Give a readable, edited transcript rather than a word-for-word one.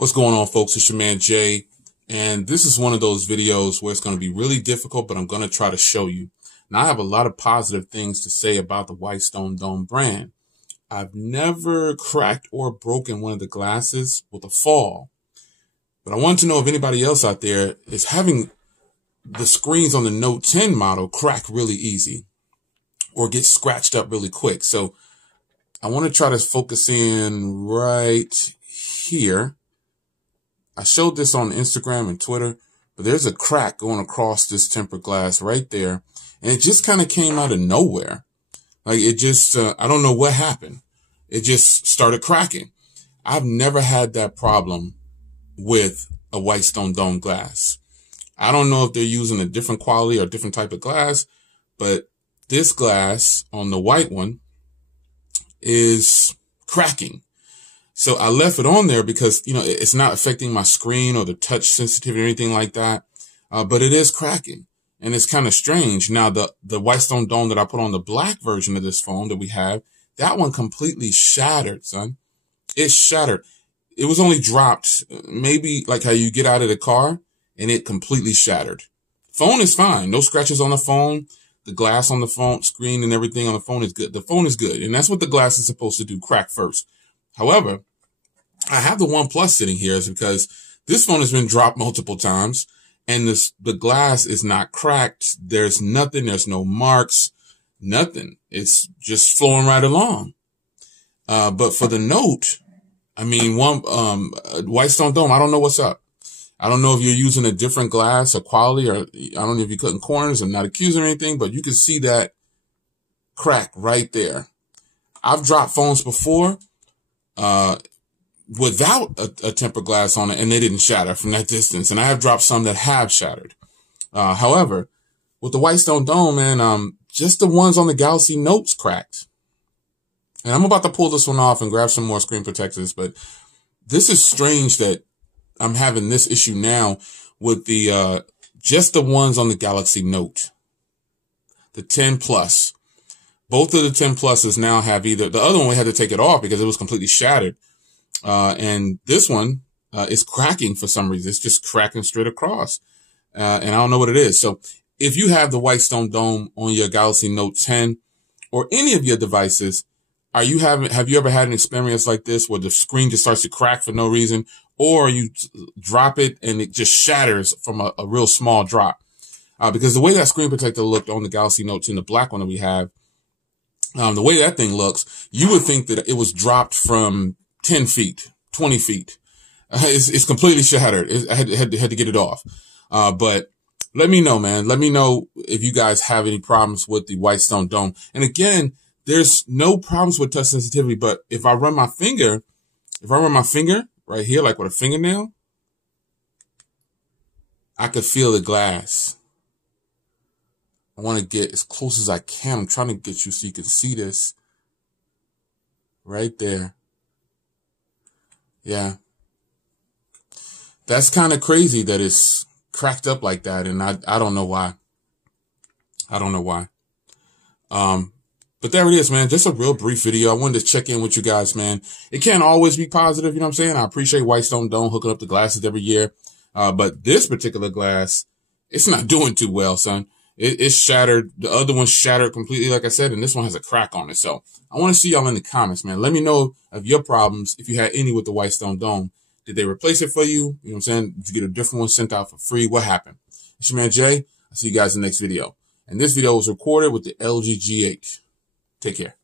What's going on, folks? It's your man Jay, and this is one of those videos where it's going to be really difficult, but I'm going to try to show you. Now, I have a lot of positive things to say about the Whitestone Dome brand. I've never cracked or broken one of the glasses with a fall, but I want to know if anybody else out there is having the screens on the Note 10 model crack really easy or get scratched up really quick. So I want to try to focus in right here. I showed this on Instagram and Twitter, but there's a crack going across this tempered glass right there. And it just kind of came out of nowhere. Like it just, I don't know what happened. It just started cracking. I've never had that problem with a Whitestone Dome glass. I don't know if they're using a different quality or different type of glass, but this glass on the white one is cracking. So I left it on there because, you know, it's not affecting my screen or the touch sensitivity or anything like that. But it is cracking and it's kind of strange. Now, the Whitestone Dome that I put on the black version of this phone that we have, that one completely shattered, son. It shattered. It was only dropped maybe like how you get out of the car and it completely shattered. Phone is fine. No scratches on the phone. The glass on the phone screen and everything on the phone is good. The phone is good. And that's what the glass is supposed to do, crack first. However, I have the Oneplus sitting here is because this phone has been dropped multiple times and the glass is not cracked. There's nothing. There's no marks, nothing. It's just flowing right along. But for the Note, I mean, Whitestone Dome, I don't know what's up. I don't know if you're using a different glass or quality, or I don't know if you're cutting corners. I'm not accusing or anything, but you can see that crack right there. I've dropped phones before, without a tempered glass on it, and they didn't shatter from that distance. And I have dropped some that have shattered. However, with the Whitestone Dome, man, just the ones on the Galaxy Notes cracked. And I'm about to pull this one off and grab some more screen protectors, but this is strange that I'm having this issue now with the, just the ones on the Galaxy Note, the 10 Plus. Both of the 10 Pluses now have either, the other one we had to take it off because it was completely shattered. And this one, is cracking for some reason. It's just cracking straight across. And I don't know what it is. So if you have the Whitestone Dome on your Galaxy Note 10 or any of your devices, have you ever had an experience like this where the screen just starts to crack for no reason, or you drop it and it just shatters from a real small drop? Because the way that screen protector looked on the Galaxy Note 10, the black one that we have, the way that thing looks, you would think that it was dropped from 10 feet, 20 feet. It's completely shattered. I had to get it off. But let me know, man. Let me know if you guys have any problems with the Whitestone Dome. And again, there's no problems with touch sensitivity, but if I run my finger right here, like with a fingernail, I could feel the glass. I want to get as close as I can. I'm trying to get you so you can see this right there. Yeah. That's kind of crazy that it's cracked up like that. And I don't know why. I don't know why. But there it is, man. Just a real brief video. I wanted to check in with you guys, man. It can't always be positive. You know what I'm saying? I appreciate Whitestone Dome hooking up the glasses every year. But this particular glass, it's not doing too well, son. It's shattered. The other one shattered completely, like I said, and this one has a crack on it. So I want to see y'all in the comments, man. Let me know of your problems, if you had any with the Whitestone Dome. Did they replace it for you? You know what I'm saying? Did you get a different one sent out for free? What happened? It's your man Jay. I'll see you guys in the next video. And this video was recorded with the LG G8. Take care.